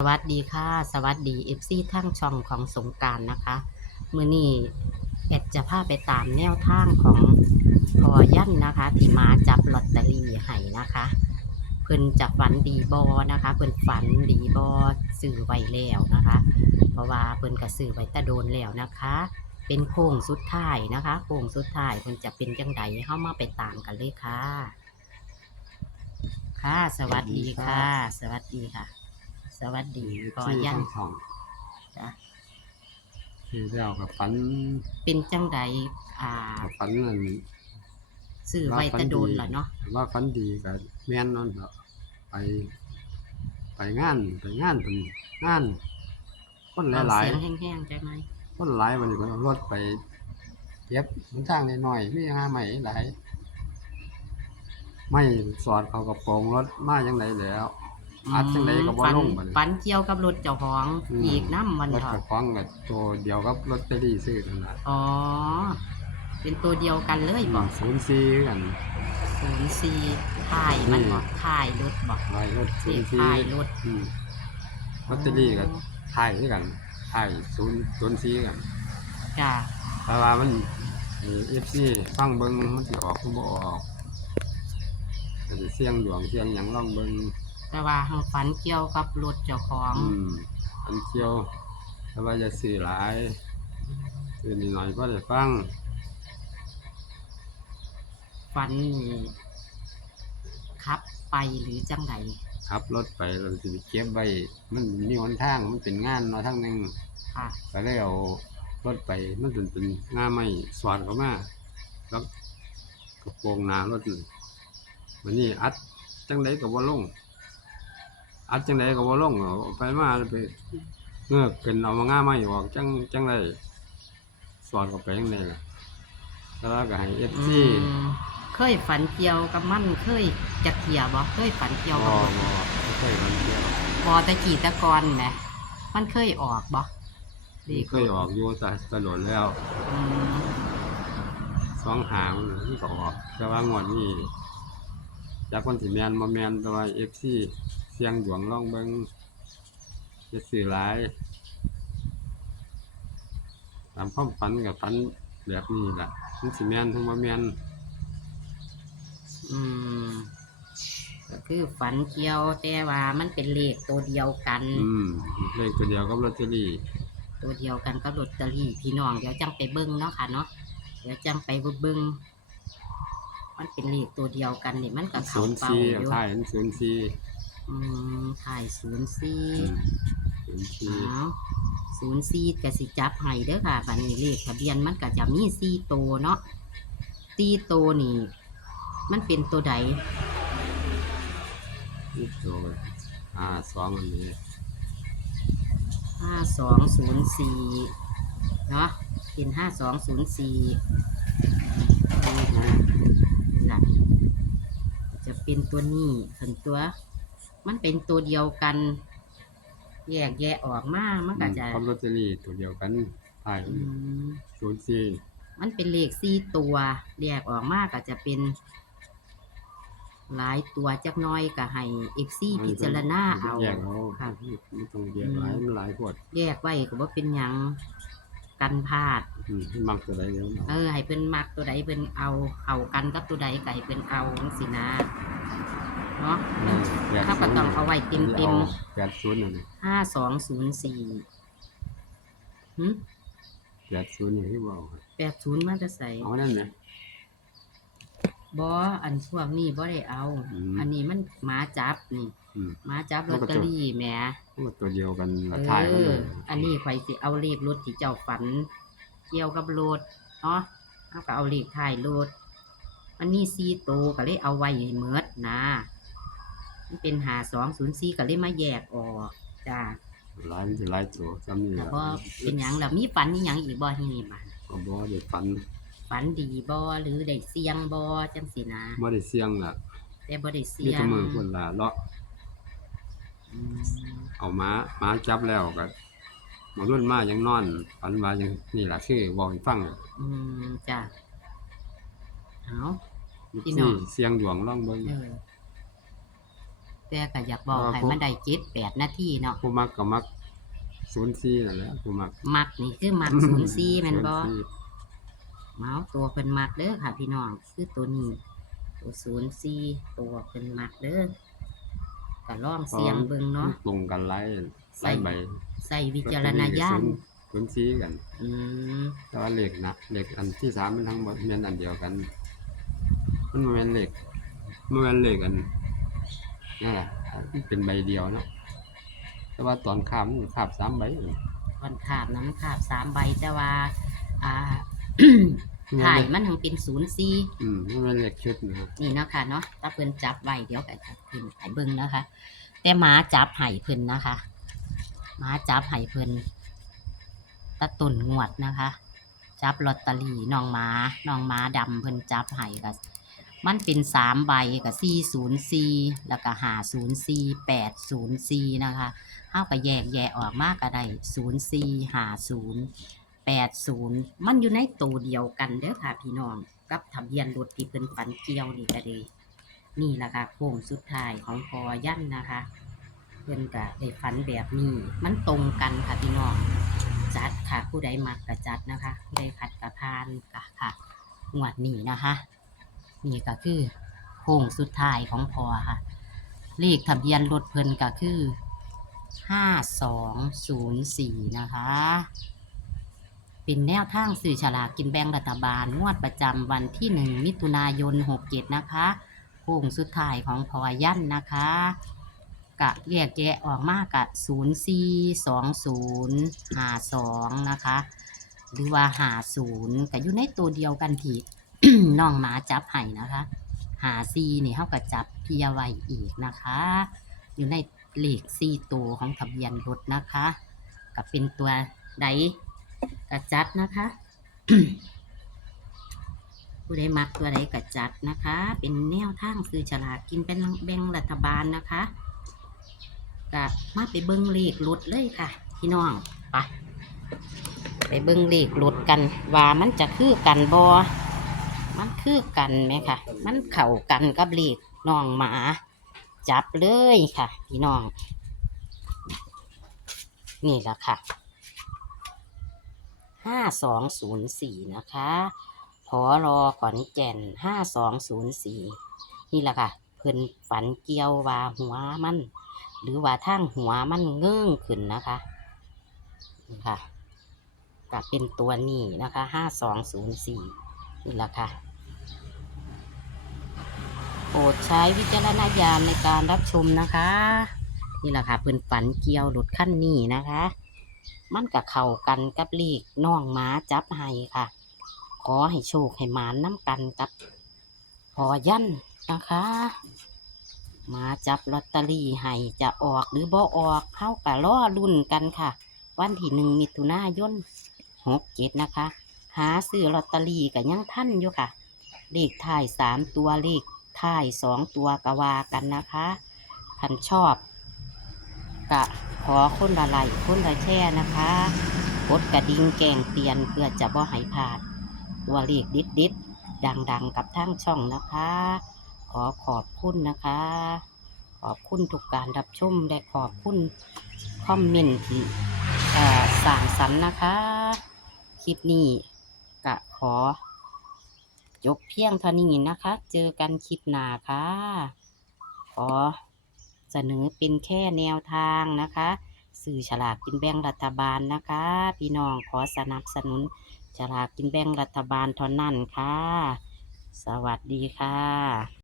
สวัสดีค่ะ สวัสดีเอฟซีทั้งช่องของสงการนะคะมือนี้แอดจะพาไปตามแนวทางของพอยันนะคะที่มาจับลอตเตอรี่ให้นะคะ เพิ่นจะฝันดีบอนะคะ เพิ่นฝันดีบอสื่อไว้แล้วนะคะ เพราะว่าเพิ่นก็สื่อไว้ตะโดนแล้วนะคะ เป็นโค้งสุดท้ายนะคะโค้งสุดท้ายเพิ่นจะเป็นจังใดเข้ามาไปตามกันเลยค่ะ ค่ะ สวัสดีค่ะ สวัสดีค่ะ สวัสดีพอยันของจ้ะที่แล้วกับฝันเป็นจังใดอ่ากับฝันนั่นสื่อไว้แตะโดนล่ะเนาะว่าฝันดีกับแม่นนั่นเนาะไป ไปงานไปงานเป็นงาน คนหเอาลายเสียงแห้งๆจังไหมๆคนหลายวันนี้ก็เอารถไปเก็บมันทางน้อยๆมีหาใหม่หลายไม่สอดเขากระโปรงรถมาจังไดแล้ว อัดจังใดก็บ่ฝันลงบัดนี้ฝันเกี่ยวกับรถเจ้าของอืมอีกน้ำมันรถเถกระอะฟ้องกับตัวเดียวกับรถเตอรี่ซื้อนั่นแหละอ๋อ เป็นตัวเดียวกันเลยบอกศูนย์สี่กันศูนย์สี่ถ่ายมันบอกถ่ายรถบอกลายรถศูเสีนยย์สี่ถ่ายรถอืมลอตเตอรี่ก็ถ่ายด้วยกันถ่ายศูนย์ศูนย์สี่กันจ้ะแต่ว่ามันเอฟซีฟังเบิ้งมันสิออกหรือบ่ออกก็สิเสียงดวงเสียงหยังลองเบิ้ง แต่ว่าหังฝันเกี่ยวกับรถเจ้าของอืมอันเที่ยวแต่ว่าจะซื้อหลายซื้อนิดหน่อยก็ได้ฟังฝันนี่ขับไปหรือจังใดขับรถไปเราจะไปเก็บไว้มันมีหนทางมันเป็นงานเนาะทางหนึงค่ะ ก็เลยเอารถไปมันเป็นเป็นงาไม้สอดเข้ามาแล้วกระโปรงหน้ารถนี่มันนี่อัดจังไดก็บ่ลง อัดจังไดก็บ่ลงเอาไปมาไปเงือกขึ้นเอามางาไม้ออกจังจังไดสอดเข้าไปจังไดล่ะแล้วก็ให้อื FC มเคยฝันเกี่ยวกับมันเคยจะเกี่ยวบ่เคยฝันเกี่ยวบ่กับรถบ่บ่เคยมันเที่ยวบอตะกี้ตะกอนแหมมันเคยออกบ่เลขเคยออกอยู่แต่ตลอดแล้วอืมสองหางมันก็ออกแต่ว่างวดนี้ จากคนสิแมนมาแมนแต่ว่าเอฟซีเสียงดวงล่องเบิงจะสื่อหลายตามความฝันกับฝันแบบนี้แหละมันสิแมนทั้งมาแมนอืมก็คือฝันเกี่ยวแต่ว่ามันเป็นเลขตัวเดียวกัน อืมเลขตัวเดียวกับลอตเตอรี่ตัวเดียวกันกับลอตเตอรี่พี่น้องเดี๋ยวจังไปเบิ้งเนาะค่ะเนาะเดี๋ยวจังไปเบิ้ง มันเป็นเลขตัวเดียวกันนี่มันก็ศูเข้านย์เป้าสี่อยู่ถ่ายมันศูนย์สี่อืมถ่ายศูนย์สี่ศูนย์สี่อ้าวศูนย์สี่ก็สิจับให้เด้อค่ะบัดนี้เลขทะเบียนมันก็จะมีสี่ตัวเนาะสี่ตัวนี่ มันเป็นตัวใดนี่ตัวอ่าสองอันนี้ห้าสองศูนย์สี่เนาะเป็นห้าสองศูนย์สี่นี่นะหลักจะ เป็นตัวนี้ส่วนตัว มันเป็นตัวเดียวกัน แยกแยะออกมามันก็จะกับลอตเตอรี่ตัวเดียวกันถ่ายอืมศูนย์สี่มันเป็นเลขสี่ตัวแยกออกมาก็จะเป็น หลายตัวจักหน้อยก็ให้เอฟซีพิจารณาเอา แยกเอาค่ะไม่ต้องแยกหลายมันหลายขวด แยกไว้ก็ว่าเป็นหยัง กันพลาด อืมให้มักตัวใดเดี๋ยวเออให้เพิ่นมักตัวใดเพิ่นเอาเข้ากันกับตัวใดก็ให้เพิ่นเอาจังซี่นะเนาะถ้าก็ต้องเอาไว้เต็มเต็มแปดศูนย์นี่ห้าสองศูนย์สี่หืมแปดศูนย์นี่ที่บอกแปดศูนย์มาจะใส่เอานั่นไหม บออันพวกนี้บ่ได้เอา อืม อันนี้มันหมาจับนี่อืม หมาจับลแล้อวตก็เตอตัวรี่แหมมันก็ตัวเดียวกันเอละถ่ายมันอเลยอันนี้ข่อยสิเอาเลขรถที่เจ้าฝัน เกี่ยวกับรถเนาะเอาก็เอาเลขท้ายรถมันมีสี่ตัวก็เลยเอาไว้ให้เมิดนะมันเป็นหาสองศูนย์สี่ก็เลยมาแยกออกจ้าหลายมันจะหลายตัวจำนี่แต่ละบ่เป็นหยังแล้วมีฝันนี่หยังอีกบ่ที่นี่มาก็บ่ได้ฝัน ฝันดีบ่หรือได้เสียงบ่จังสินะบ่ได้เสี่ยงล่ะแต่บ่ได้เสีมียแต่งมือคนละเลาะอืมเอาม้าม้าจับแล้วก็มารุ่นมายังนอนฝันว่ายังนี่ล่ะคือบอกให้ฟังอืมจ้ะเอาพี่ที่น้องเสียงดวงล่องเบิ่ง เออแต่ก็อยากบอกเออให้ผม มันได้เจ็ดแปดนาทีเนาะผู้มักก็มักศูนย์สี่นั่นแหละผู้มักมักนี่คือมักศูนย์สี่แม่นบ่04 เมาส์ตัวเพิ่นมักเด้อค่ะ พี่น้องคือตัวนี้ตัวศูนย์สี่ตัวเพิ่นมักเด้อก็ลองเสียงเบิ่งเนาะตรงกันไล่ไล่ใบใส่วิจารณญาณศูนย์สี่กันอืมแต่ว่าเลขนะเลขอันที่สามมันทั้งหมดแม่นอันเดียวกัน มันบ่แม่นเลขมันแม่นเลขอันนี่นแหละมันเป็นใบเดียวเนาะแต่ว่าตอนข้ามมันข้ามสามใบวันขาบน้ำขาบสามใบแต่ว่า อ่ามัน ถ่ายเลขมันถึงเป็นศูนย์สี่อืมมันเป็นเลขชุดนะครับนี่เนาะค่ะเนาะถ้าเพิ่นจับไว้เดี๋ยวก็จะขึ้นให้เบิ่งนะคะ แต่หมาจับไห้เพิ่นนะคะหมาจับไห้เพิ่นตะตุ่นงวดนะคะ จับลอตเตอรี่น้องหมาน้องหมาดำเพิ่นจับไห้ก็มันเป็นสามใบกับสี่ศูนย์สี่แล้วก็ห้าศูนย์สี่แปดศูนย์สี่นะคะเฮาก็แยกแยะออกมากก็ได้ศูนย์สี่ห้าศูนย์ แปดศูนย์มันอยู่ในตัวเดียวกันเด้อค่ะพี่น้อง กับทะเบียนรถที่เพิ่นฝันเกี่ยวนี่ก็เลยนี่แหละค่ะโค้งสุดท้ายของพอยันนะคะ เพิ่นก็ได้ฝันแบบนี้ มันตรงกันค่ะพี่น้อง จัดค่ะผู้ใดมักกะจัดนะคะผู้ใดขัดกะพานกะค่ะงวดนี้นะคะนี่ก็คือโค้งสุดท้ายของพอค่ะ เลขทะเบียนรถเพิ่นก็คือห้าสองศูนย์สี่นะคะ เป็นแนวทางสื่อฉลากกินแบ่งรัฐบาลงวดประจำวันที่หนึ่งมิถุนายนหกเจ็ดนะคะโค้งสุดท้ายของพอยันนะคะ กะแยกแยะออกมากะศูนย์สี่สองศูนย์หาสองนะคะ หรือว่าหาศูนย์ก็อยู่ในตัวเดียวกันที่ น้องหมาจับไห้นะคะ หาซีนี่เขาก็จับเพียไว้อีกนะคะ อยู่ในเลขซีตัวของทะเบียนรถนะคะก็เป็นตัวใด กระจัดนะคะผู้ใดมักตัวใดกระจัดนะคะ เป็นแนวทางซื้อฉลากกินเป็นแบ่งรัฐบาลนะคะก็มาไปเบิ้งเลขรถเลยค่ะ พี่น้องไปไปเบิ้งเลขรถกันว่ามันจะคือกันบอมันคือกันไหมค่ะ มันเข่ากันกับเลขน้องหมา จับเลยค่ะ พี่น้อง นี่แหละค่ะ ห้าสองศูนย์สี่นะคะพอรอขอนแก่นห้าสองศูนย์สี่นี่แหละค่ะเพิ่นฝันเกี่ยวว่าหัวมัน หรือว่าทางหัวมันเงื่องขึ้นนะคะนี่ค่ะก็เป็นตัวนี้นะคะห้าสองศูนย์สี่นี่แหละค่ะโปรดใช้วิจารณญาณในการรับชมนะคะ นี่แหละค่ะเพิ่นฝันเกี่ยวรถขั้นนี้นะคะ มันกับเข้ากันกับเลขน้องหม้าจับให้ค่ะ ขอให้โชคให้หมานน้ำกันกับพอยันนะคะมาจับลอตเตอรี่ให้จะออกหรือบ่ออกเข้ากับล่อรุ่นกันค่ะ วันที่หนึ่งมิถุนายนหกเจ็ดนะคะ หาซื้อลอตเตอรี่กับยังท่านอยู่ค่ะ เลขท้ายสามตัวเลขท้ายสองตัวกวากันนะคะคันชอบกะ ขอคนละไลคนละแช่นะคะกดกระดิ่งแกงเตือนเพื่อจะบ่ให้พลาด ตัวเลขดิดดิดดังๆ กับทางช่องนะคะ ขอขอบคุณนะคะ ขอบคุณทุกการรับชมและขอบคุณคอมเมนต์ที่เอ่อสั่งสรรค์นะคะ คลิปนี้กะขอจบเพียงเท่านี้นะคะ เจอกันคลิปหน้าค่ะ ขอ เสนอเป็นแค่แนวทางนะคะสื่อฉลากกินแบ่งรัฐบาลนะคะ พี่น้องขอสนับสนุนฉลากกินแบ่งรัฐบาลเท่านั้นค่ะ สวัสดีค่ะ